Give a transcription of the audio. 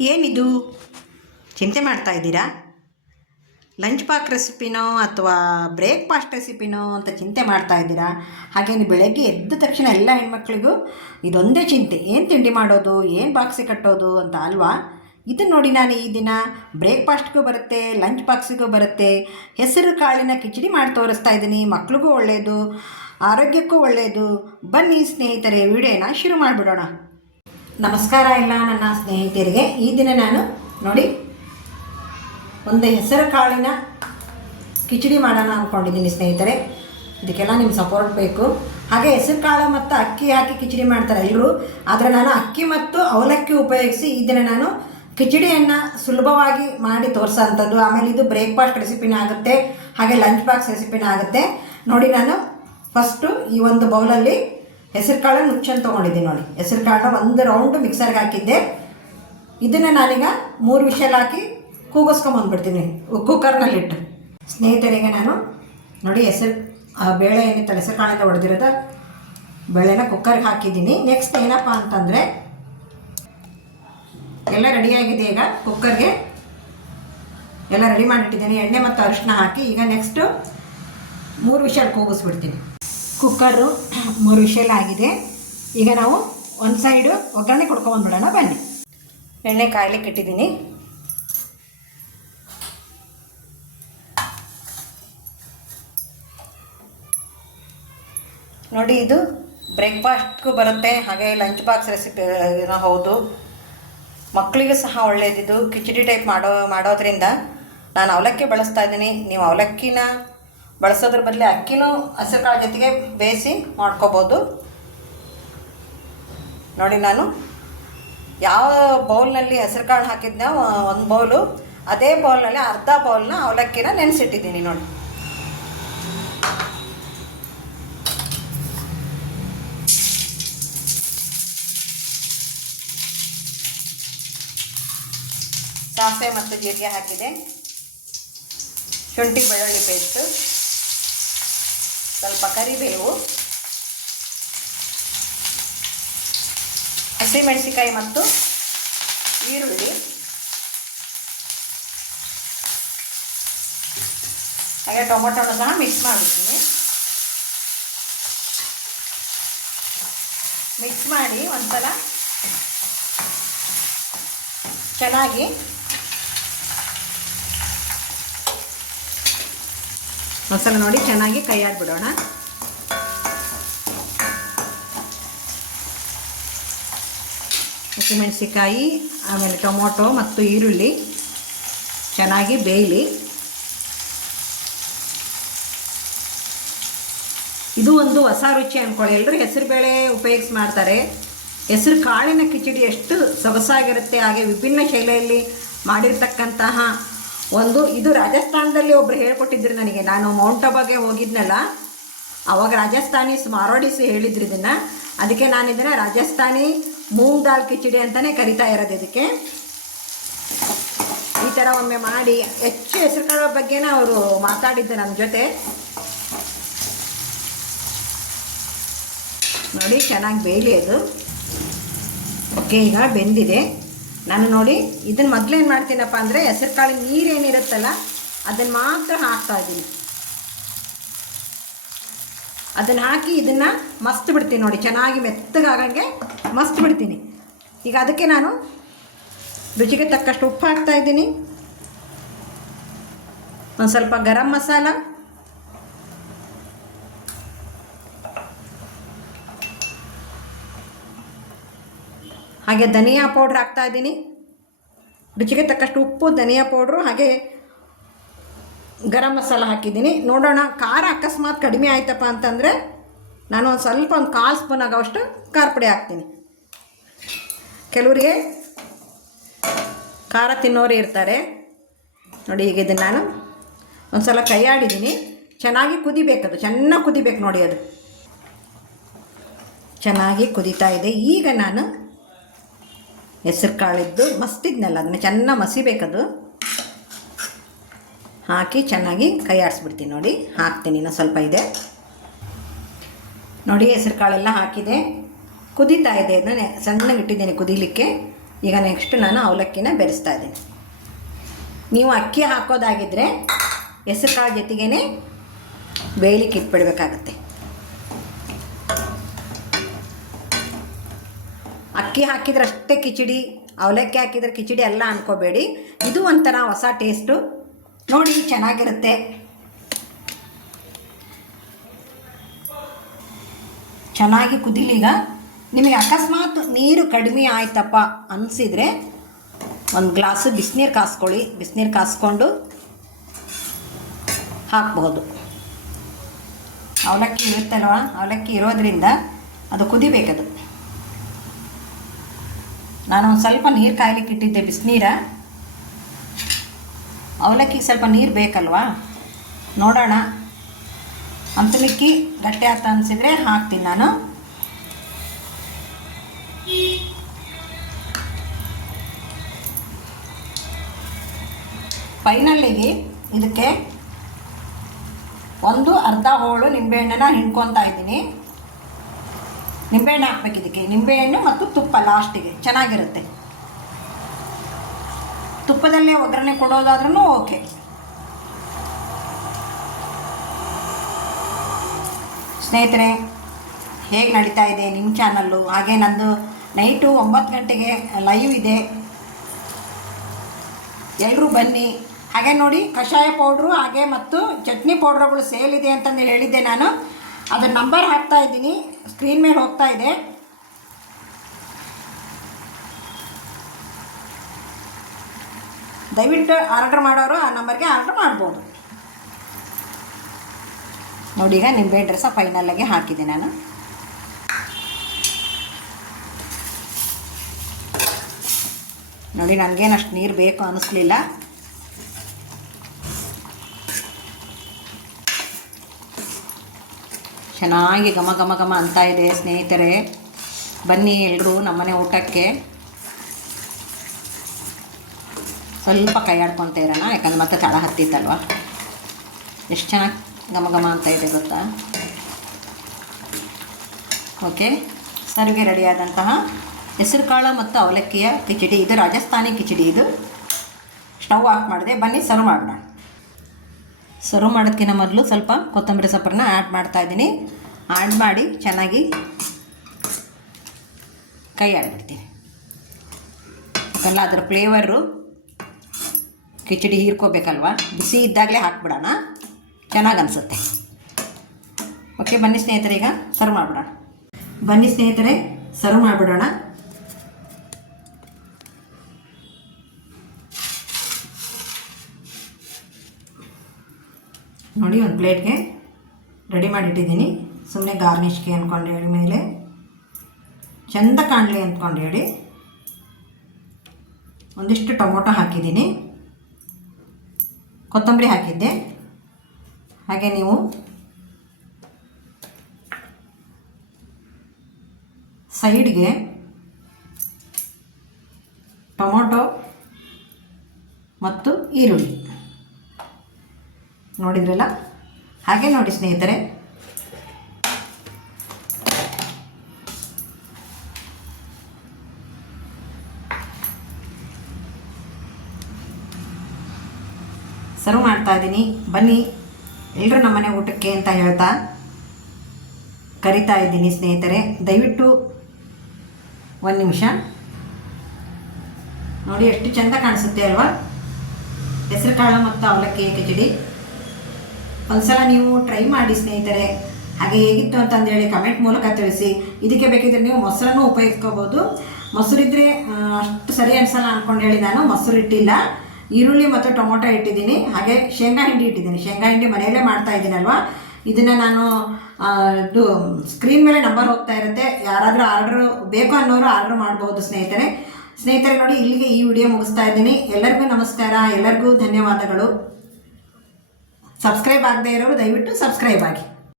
ಏನಿದು? ಚಿಂತೆ ಮಾಡ್ತಾ ಇದ್ದೀರಾ? ಲಂಚ್ ಪಾಕ್ ರೆಸಿಪಿನೋ ಅಥವಾ ಬ್ರೇಕ್ಫಾಸ್ಟ್ ರೆಸಿಪಿನೋ ಅಂತ ಚಿಂತೆ ಮಾಡ್ತಾ ಇದ್ದೀರಾ? ಹಾಗೇನು ಬೆಳಗ್ಗೆ ಎದ್ದ ತಕ್ಷಣ ಎಲ್ಲ ಹೆಣ್ಮಕ್ಳಿಗೂ ಇದೊಂದೇ ಚಿಂತೆ. ಏನು ತಿಂಡಿ ಮಾಡೋದು? ಏನು ಬಾಕ್ಸಿಗೆ ಕಟ್ಟೋದು ಅಂತ ಅಲ್ವಾ? ಇದನ್ನು ನೋಡಿ ನಾನು ಈ ದಿನ ಬ್ರೇಕ್ಫಾಸ್ಟ್ಗೂ ಬರುತ್ತೆ, ಲಂಚ್ ಬಾಕ್ಸಿಗೂ ಬರುತ್ತೆ. ಹೆಸರು ಕಾಳಿನ ಕಿಚಡಿ ಮಾಡಿ ತೋರಿಸ್ತಾ ಇದ್ದೀನಿ. ಮಕ್ಳಿಗೂ ಒಳ್ಳೆಯದು ಆರೋಗ್ಯಕ್ಕೂ ಒಳ್ಳೆಯದು ಬನ್ನಿ ಸ್ನೇಹಿತರೆ, ವಿಡಿಯೋನ ಶುರು ಮಾಡಿಬಿಡೋಣ. ನಮಸ್ಕಾರ ಎಲ್ಲ ನನ್ನ ಸ್ನೇಹಿತರಿಗೆ. ಈ ದಿನ ನಾನು ನೋಡಿ ಒಂದು ಹೆಸರು ಕಾಳಿನ ಕಿಚಡಿ ಮಾಡೋಣ ಅಂದ್ಕೊಂಡಿದ್ದೀನಿ ಸ್ನೇಹಿತರೆ. ಇದಕ್ಕೆಲ್ಲ ನಿಮ್ಮ ಸಪೋರ್ಟ್ ಬೇಕು. ಹಾಗೆ ಹೆಸರು ಕಾಳು ಮತ್ತು ಅಕ್ಕಿ ಹಾಕಿ ಕಿಚಡಿ ಮಾಡ್ತಾರೆ ಎಲ್ಲರೂ. ಆದರೆ ನಾನು ಅಕ್ಕಿ ಮತ್ತು ಅವಲಕ್ಕಿ ಉಪಯೋಗಿಸಿ ಈ ದಿನ ನಾನು ಕಿಚಡಿಯನ್ನು ಸುಲಭವಾಗಿ ಮಾಡಿ ತೋರಿಸೋಂಥದ್ದು. ಆಮೇಲೆ ಇದು ಬ್ರೇಕ್ಫಾಸ್ಟ್ ರೆಸಿಪಿನ ಆಗುತ್ತೆ, ಹಾಗೆ ಲಂಚ್ ಬಾಕ್ಸ್ ರೆಸಿಪಿನ ಆಗುತ್ತೆ. ನೋಡಿ ನಾನು ಫಸ್ಟು ಈ ಒಂದು ಬೌಲಲ್ಲಿ ಹೆಸರು ಕಾಳು ನುಚ್ಚನ್ನು ತೊಗೊಂಡಿದ್ದೀನಿ ನೋಡಿ. ಹೆಸರು ಕಾಳನ್ನ ಒಂದು ರೌಂಡ್ ಮಿಕ್ಸರ್ಗೆ ಹಾಕಿದ್ದೆ. ಇದನ್ನು ನಾನೀಗ ಮೂರು ವಿಷಲ್ ಹಾಕಿ ಕೂಗಿಸ್ಕೊಂಬಂದ್ಬಿಡ್ತೀನಿ ಕುಕ್ಕರ್ನಲ್ಲಿಟ್ಟು ಸ್ನೇಹಿತರಿಗೆ ನಾನು ನೋಡಿ ಹೆಸರು, ಆ ಬೇಳೆ ಏನಿತ್ತಲ್ಲ, ಹೆಸರು ಕಾಳಿಂದ ಹೊಡೆದಿರೋದ ಬೇಳೆನ ಕುಕ್ಕರ್ಗೆ ಹಾಕಿದ್ದೀನಿ. ನೆಕ್ಸ್ಟ್ ಏನಪ್ಪ ಅಂತಂದರೆ, ಎಲ್ಲ ರೆಡಿಯಾಗಿದೆ ಈಗ ಕುಕ್ಕರ್ಗೆ ಎಲ್ಲ ರೆಡಿ ಮಾಡಿಟ್ಟಿದ್ದೀನಿ. ಎಣ್ಣೆ ಮತ್ತು ಅರಿಶಿನ ಹಾಕಿ ಈಗ ನೆಕ್ಸ್ಟು ಮೂರು ವಿಷಲ್ ಕೂಗಿಸ್ಬಿಡ್ತೀನಿ. ಕುಕ್ಕರು ಮೂರು ಆಗಿದೆ ಈಗ ನಾವು ಒಂದು ಸೈಡು ಒಗ್ಗರಣೆ ಕೊಡ್ಕೊಂಬಂದ್ಬಿಡೋಣ ಬನ್ನಿ. ಎಣ್ಣೆ ಕಾಯ್ಲಿಕ್ಕೆ ಇಟ್ಟಿದ್ದೀನಿ ನೋಡಿ, ಇದು ಬ್ರೇಕ್ಫಾಸ್ಟ್ಗೂ ಬರುತ್ತೆ. ಹಾಗೆ ಲಂಚ್ ಬಾಕ್ಸ್ ರೆಸಿಪಿ ಹೌದು. ಮಕ್ಕಳಿಗೆ ಸಹ ಒಳ್ಳೆಯದಿದು ಕಿಚಡಿ ಟೈಪ್ ಮಾಡೋ, ಮಾಡೋದ್ರಿಂದ ನಾನು ಅವಲಕ್ಕಿ ಬಳಸ್ತಾ ಇದ್ದೀನಿ. ನೀವು ಅವಲಕ್ಕಿನ ಬಳಸೋದ್ರ ಬದಲು ಅಕ್ಕಿನೂ ಹಸಿರು ಕಾಳು ಜೊತೆಗೆ ಬೇಯಿಸಿ ಮಾಡ್ಕೋಬೋದು. ನೋಡಿ ನಾನು, ಯಾವ ಬೌಲ್ನಲ್ಲಿ ಹಸಿರು ಕಾಳು ಹಾಕಿದ್ನ ಒಂದು ಬೌಲು, ಅದೇ ಬೌಲ್ನಲ್ಲಿ ಅರ್ಧ ಬೌಲ್ನ ಅವಲಕ್ಕಿನ ನೆನೆಸಿಟ್ಟಿದ್ದೀನಿ ನೋಡಿ. ಸಾಸಿವೆ ಮತ್ತು ಜೀರಿಗೆ ಹಾಕಿದೆ. ಶುಂಠಿ ಬೆಳ್ಳುಳ್ಳಿ ಪೇಸ್ಟು. ಸ್ವಲ್ಪ ಕರಿಬೇವು. ಹಸಿಮೆಣಸಿಕಾಯಿ ಮತ್ತು ಈರುಳ್ಳಿ. ಹಾಗೆ ಟೊಮೊಟೊನ ಸಹ ಮಿಕ್ಸ್ ಮಾಡ್ತೀನಿ. ಮಿಕ್ಸ್ ಮಾಡಿ ಒಂದ್ಸಲ ಚೆನ್ನಾಗಿ ಒಂದ್ಸಲ ನೋಡಿ ಚೆನ್ನಾಗಿ ಕೈ ಆಡ್ಬಿಡೋಣ ಹಸಿಮೆಣಸಿಕಾಯಿ ಆಮೇಲೆ ಟೊಮೊಟೊ ಮತ್ತು ಈರುಳ್ಳಿ ಚೆನ್ನಾಗಿ ಬೇಯಲಿ. ಇದು ಒಂದು ಹೊಸ ರುಚಿ ಅಂದ್ಕೊಳ್ಳಿ ಎಲ್ಲರೂ ಹೆಸರುಬೇಳೆ ಉಪಯೋಗಿಸಿ ಮಾಡ್ತಾರೆ. ಹೆಸರು ಕಾಳಿನ ಕಿಚಡಿ ಎಷ್ಟು ಸೊಗಸಾಗಿರುತ್ತೆ. ಹಾಗೆ ವಿಭಿನ್ನ ಶೈಲಿಯಲ್ಲಿ ಮಾಡಿರ್ತಕ್ಕಂತಹ ಒಂದು, ಇದು ರಾಜಸ್ಥಾನದಲ್ಲಿ ಒಬ್ರು ಹೇಳ್ಕೊಟ್ಟಿದ್ರು ನನಗೆ. ನಾನು ಮೌಂಟ್ ಅಬಾಗೆ ಹೋಗಿದ್ನಲ್ಲ, ಅವಾಗ ರಾಜಸ್ಥಾನೀಸ್ ಮಾರೋಡಿಸ್ ಹೇಳಿದ್ರು ಇದನ್ನು. ಅದಕ್ಕೆ ನಾನು ಇದನ್ನು ರಾಜಸ್ಥಾನಿ ಮೂಂಗ್ ದಾಲ್ ಕಿಚಡಿ ಅಂತಲೇ ಕರಿತಾ ಇರೋದು ಇದಕ್ಕೆ. ಈ ಥರ ಒಮ್ಮೆ ಮಾಡಿ, ಹೆಚ್ಚು ಹೆಸರು ಬಗ್ಗೆನೇ ಅವರು ಮಾತಾಡಿದ್ದು ನನ್ನ ಜೊತೆ. ನೋಡಿ, ಚೆನ್ನಾಗಿ ಬೇಯಲಿ ಅದು. ಓಕೆ, ಈಗ ಬೆಂದಿದೆ. ನಾನು ನೋಡಿ ಇದನ್ನು ಮೊದಲೇನು ಮಾಡ್ತೀನಪ್ಪ ಅಂದರೆ ಹೆಸರು ಕಾಳಿನ ನೀರೇನಿರುತ್ತಲ್ಲ ಅದನ್ನು ಮಾತ್ರ ಹಾಕ್ತಾ ಇದ್ದೀನಿ. ಅದನ್ನು ಹಾಕಿ ಇದನ್ನು ಮಸ್ತ್ ಬಿಡ್ತೀನಿ ನೋಡಿ, ಚೆನ್ನಾಗಿ ಮೆತ್ತಗಾಗಂಗೆ ಮಸ್ತ್ ಬಿಡ್ತೀನಿ. ಈಗ ಅದಕ್ಕೆ ನಾನು ರುಚಿಗೆ ತಕ್ಕಷ್ಟು ಉಪ್ಪು ಹಾಕ್ತಾ ಇದ್ದೀನಿ. ಒಂದು ಸ್ವಲ್ಪ ಗರಂ ಮಸಾಲ ಹಾಗೆ ಧನಿಯಾ ಪೌಡ್ರ್ ಹಾಕ್ತಾ ಇದ್ದೀನಿ. ರುಚಿಗೆ ತಕ್ಕಷ್ಟು ಉಪ್ಪು, ಧನಿಯಾ ಪೌಡ್ರು ಹಾಗೆ ಗರಂ ಮಸಾಲ ಹಾಕಿದ್ದೀನಿ. ನೋಡೋಣ, ಖಾರ ಅಕಸ್ಮಾತ್ ಕಡಿಮೆ ಆಯ್ತಪ್ಪ ಅಂತಂದರೆ ನಾನು ಒಂದು ಸ್ವಲ್ಪ ಒಂದು ಕಾಲು ಸ್ಪೂನ್ ಆಗೋಷ್ಟು ಖಾರ ಪುಡಿ ಹಾಕ್ತೀನಿ. ಕೆಲವರಿಗೆ ಖಾರ ತಿನ್ನೋರು ಇರ್ತಾರೆ. ನೋಡಿ ಈಗ ಇದನ್ನು ನಾನು ಒಂದು ಸಲ ಕೈ ಆಡಿದ್ದೀನಿ ಚೆನ್ನಾಗಿ ಕುದಿಬೇಕದು ಚೆನ್ನಾಗಿ ಕುದಿಬೇಕು ನೋಡಿ ಅದು. ಚೆನ್ನಾಗಿ ಕುದೀತಾ ಇದೆ. ಈಗ ನಾನು ಹೆಸರು ಕಾಳಿದ್ದು ಮಸ್ತಿದ್ನಲ್ಲ, ಅದನ್ನು ಚೆನ್ನಾಗಿ ಮಸಿಬೇಕದು. ಹಾಕಿ ಚೆನ್ನಾಗಿ ಕೈ ಆಡಿಸ್ಬಿಡ್ತೀನಿ ನೋಡಿ, ಹಾಕ್ತೀನಿ ಇನ್ನೂ ಸ್ವಲ್ಪ ಇದೆ. ನೋಡಿ ಹೆಸರು ಕಾಳೆಲ್ಲ ಹಾಕಿದೆ. ಕುದೀತಾ ಇದೆ, ಅದನ್ನ ಸಣ್ಣಗೆ ಇಟ್ಟಿದ್ದೀನಿ ಕುದೀಲಿಕ್ಕೆ. ಈಗ ನೆಕ್ಸ್ಟ್ ನಾನು ಅವಲಕ್ಕಿನ ಬೆರೆಸ್ತಾ ಇದ್ದೀನಿ. ನೀವು ಅಕ್ಕಿ ಹಾಕೋದಾಗಿದ್ದರೆ ಹೆಸರು ಕಾಳು ಜೊತೆಗೇ ಬೇಯಲಿಕ್ಕೆ ಇಟ್ಬಿಡ್ಬೇಕಾಗತ್ತೆ. ಅಕ್ಕಿ ಹಾಕಿದ್ರೆ ಅಷ್ಟೇ ಕಿಚಡಿ, ಅವಲಕ್ಕಿ ಹಾಕಿದ್ರೆ ಕಿಚಡಿ ಎಲ್ಲ ಅನ್ಕೋಬೇಡಿ. ಇದು ಒಂಥರ ಹೊಸ ಟೇಸ್ಟು. ನೋಡಿ, ಚೆನ್ನಾಗಿರುತ್ತೆ. ಚೆನ್ನಾಗಿ ಕುದಿಲೀಗ ನಿಮಗೆ ಅಕಸ್ಮಾತ್ ನೀರು ಕಡಿಮೆ ಆಯ್ತಪ್ಪ ಅನಿಸಿದರೆ ಒಂದು ಗ್ಲಾಸು ಬಿಸಿನೀರು ಕಾಸ್ಕೊಳ್ಳಿ. ಬಿಸಿನೀರು ಕಾಸ್ಕೊಂಡು ಹಾಕ್ಬೋದು ಅವಲಕ್ಕಿ ಇರುತ್ತಲ್ವ? ಅವಲಕ್ಕಿ ಇರೋದ್ರಿಂದ ಅದು ಕುದಿಬೇಕದು. ನಾನು ಒಂದು ಸ್ವಲ್ಪ ನೀರು ಕಾಯ್ಲಿಕ್ಕೆ ಇಟ್ಟಿದ್ದೆ ಬಿಸಿನೀರ. ಅವಲಕ್ಕಿಗೆ ಸ್ವಲ್ಪ ನೀರು ಬೇಕಲ್ವಾ? ನೋಡೋಣ. ಅಂತ ಮಿಕ್ಕಿ ಗಟ್ಟಿ ಆತ ಅನಿಸಿದರೆ ಹಾಕ್ತೀನಿ ನಾನು. ಫೈನಲ್ಲಿಗೆ ಇದಕ್ಕೆ ಒಂದು ಅರ್ಧ ಹೋಳು ನಿಂಬೆಹಣ್ಣನ ಹಿಂಡ್ಕೊತಾ ಇದ್ದೀನಿ. ನಿಂಬೆಹಣ್ಣು ಹಾಕ್ಬೇಕು ಇದಕ್ಕೆ. ನಿಂಬೆಹಣ್ಣು ಮತ್ತು ತುಪ್ಪ ಲಾಸ್ಟಿಗೆ ಚೆನ್ನಾಗಿರುತ್ತೆ. ತುಪ್ಪದಲ್ಲೇ ಒಗ್ಗರಣೆ ಕೊಡೋದಾದ್ರೂ ಓಕೆ ಸ್ನೇಹಿತರೆ, ಹೇಗೆ ನಡೀತಾ ಇದೆ ನಿಮ್ಮ ಚಾನಲ್ಲು ಹಾಗೆ ನಂದು ನೈಟು ಒಂಬತ್ತು ಗಂಟೆಗೆ ಲೈವ್ ಇದೆ. ಎಲ್ಲರೂ ಬನ್ನಿ. ಹಾಗೆ ನೋಡಿ ಕಷಾಯ ಪೌಡ್ರು ಹಾಗೆ ಮತ್ತು ಚಟ್ನಿ ಪೌಡ್ರುಗಳು ಸೇಲ್ ಇದೆ ಅಂತಂದು ಹೇಳಿದ್ದೆ ನಾನು. ಅದರ ನಂಬರ್ ಹಾಕ್ತಾ ಇದ್ದೀನಿ. ಸ್ಕ್ರೀನ್ ಮೇಲೆ ಹೋಗ್ತಾ ಇದೆ. ದಯವಿಟ್ಟು ಆರ್ಡರ್ ಮಾಡೋರು ಆ ನಂಬರ್ಗೆ ಆರ್ಡರ್ ಮಾಡ್ಬೋದು. ನೋಡಿ, ಈಗ ನಿಂಬೆ ಡ್ರೆಸ್ಸ ಫೈನಲ್ಲಾಗಿ ಹಾಕಿದೆ ನಾನು. ನೋಡಿ, ನನಗೇನು ಅಷ್ಟು ನೀರು ಬೇಕು ಅನ್ನಿಸ್ಲಿಲ್ಲ ಚೆನ್ನಾಗಿ ಘಮ ಘಮ ಘಮ ಅಂತ ಇದೆ ಸ್ನೇಹಿತರೆ. ಬನ್ನಿ ಎಲ್ಲರೂ ನಮ್ಮನೆ ಊಟಕ್ಕೆ. ಸ್ವಲ್ಪ ಕೈ ಆಡ್ಕೊತ ಇರೋಣ, ಯಾಕಂದ್ರೆ ಮತ್ತೆ ತಳ ಹತ್ತಿತ್ತಲ್ವ? ಎಷ್ಟು ಚೆನ್ನಾಗಿ ಘಮ ಘಮ ಅಂತ ಇದೆ ಗೊತ್ತಾ? ಓಕೆ ಸರ್ವಿಗೆ ರೆಡಿಯಾದಂತಹ ಹೆಸರು ಕಾಳು ಮತ್ತು ಅವಲಕ್ಕಿಯ ಕಿಚಡಿ. ಇದು ರಾಜಸ್ಥಾನಿ ಕಿಚಡಿ ಇದು. ಸ್ಟವ್ ಆಫ್ ಮಾಡಿದೆ. ಬನ್ನಿ ಸರ್ವ್ ಮಾಡೋಣ. ಸರ್ವ್ ಮಾಡೋದಕ್ಕಿಂತ ಮೊದಲು ಸ್ವಲ್ಪ ಕೊತ್ತಂಬರಿ ಸೊಪ್ಪನ್ನ ಆ್ಯಡ್ ಮಾಡ್ತಾ ಇದ್ದೀನಿ. ಆ್ಯಡ್ ಮಾಡಿ ಚೆನ್ನಾಗಿ ಕೈ ಆಡ್ಬಿಡ್ತೀನಿ. ಎಲ್ಲ ಅದರ ಫ್ಲೇವರು ಕಿಚಡಿ ಹೀರ್ಕೋಬೇಕಲ್ವ? ಬಿಸಿ ಇದ್ದಾಗಲೇ ಹಾಕ್ಬಿಡೋಣ. ಚೆನ್ನಾಗಿ ಅನಿಸುತ್ತೆ. ಓಕೆ ಬನ್ನಿ ಸ್ನೇಹಿತರೆ, ಈಗ ಸರ್ವ್ ಮಾಡಿಬಿಡೋಣ. ಬನ್ನಿ ಸ್ನೇಹಿತರೆ ಸರ್ವ್ ಮಾಡಿಬಿಡೋಣ. ನೋಡಿ ಒಂದು ಪ್ಲೇಟ್ಗೆ ರೆಡಿ ಮಾಡಿಟ್ಟಿದ್ದೀನಿ. ಸುಮ್ಮನೆ ಗಾರ್ನಿಷ್ಗೆ ಅಂದ್ಕೊಂಡು ಹೇಳಿ ಮೇಲೆ. ಚೆಂದ ಕಾಣಲಿ ಅಂದ್ಕೊಂಡು ಹೇಳಿ. ಒಂದಿಷ್ಟು ಟೊಮೊಟೊ ಹಾಕಿದ್ದೀನಿ. ಕೊತ್ತಂಬರಿ ಹಾಕಿದ್ದೆ. ಹಾಗೆ ನೀವು ಸೈಡ್ಗೆ ಟೊಮೊಟೊ ಮತ್ತು ಈರುಳ್ಳಿ. ನೋಡಿದ್ರಲ್ಲ? ಹಾಗೆ ನೋಡಿ ಸ್ನೇಹಿತರೆ. ಸರ್ವ್ ಮಾಡ್ತಾ ಇದ್ದೀನಿ. ಬನ್ನಿ. ಎಲ್ಲರೂ ನಮ್ಮನೆ ಊಟಕ್ಕೆ ಅಂತ ಹೇಳ್ತಾ ಕರಿತಾ ಇದ್ದೀನಿ ಸ್ನೇಹಿತರೆ. ದಯವಿಟ್ಟು ಒಂದು ನಿಮಿಷ. ನೋಡಿ, ಎಷ್ಟು ಚಂದ ಕಾಣಿಸುತ್ತೆ ಅಲ್ವಾ? ಹೆಸರು ಕಾಳು ಮತ್ತು ಅವಲಕ್ಕಿ, ಕಿಚಡಿ. ಒಂದ್ಸಲ ನೀವು ಟ್ರೈ ಮಾಡಿ ಸ್ನೇಹಿತರೆ. ಹಾಗೆ ಹೇಗಿತ್ತು ಅಂತಂದೇಳಿ ಕಮೆಂಟ್ ಮೂಲಕ ತಿಳಿಸಿ. ಇದಕ್ಕೆ ಬೇಕಿದ್ರೆ ನೀವು ಮೊಸರನ್ನು ಉಪಯೋಗಿಸ್ಕೋಬೋದು ಮೊಸರಿದ್ರೆ ಅಷ್ಟು ಸರಿ ಅನ್ಸಲ್ಲ ಅಂದ್ಕೊಂಡು ಹೇಳಿ ನಾನು ಮೊಸರು ಇಟ್ಟಿಲ್ಲ. ಈರುಳ್ಳಿ ಮತ್ತು ಟೊಮೊಟೊ ಇಟ್ಟಿದ್ದೀನಿ. ಹಾಗೆ ಶೇಂಗಾ ಹಿಂಡಿ ಇಟ್ಟಿದ್ದೀನಿ. ಶೇಂಗಾ ಹಿಂಡಿ ಮನೆಯಲ್ಲೇ ಮಾಡ್ತಾ ಇದ್ದೀನಲ್ವಾ? ಇದನ್ನು ನಾನು ಇದು ಸ್ಕ್ರೀನ್ ಮೇಲೆ ನಂಬರ್ ಹೋಗ್ತಾ ಇರುತ್ತೆ. ಯಾರಾದರೂ ಆರ್ಡ್ರು ಬೇಕು ಅನ್ನೋರು ಆರ್ಡ್ರ್ ಮಾಡ್ಬೋದು ಸ್ನೇಹಿತರೆ. ಸ್ನೇಹಿತರೆ ನೋಡಿ, ಇಲ್ಲಿಗೆ ಈ ವಿಡಿಯೋ ಮುಗಿಸ್ತಾ ಇದ್ದೀನಿ. ಎಲ್ಲರಿಗೂ ನಮಸ್ಕಾರ. ಎಲ್ಲರಿಗೂ ಧನ್ಯವಾದಗಳು. ಸಬ್ಸ್ಕ್ರೈಬ್ ಆಗದೇ ಇರೋರು ದಯವಿಟ್ಟು ಸಬ್ಸ್ಕ್ರೈಬ್ ಆಗಿ.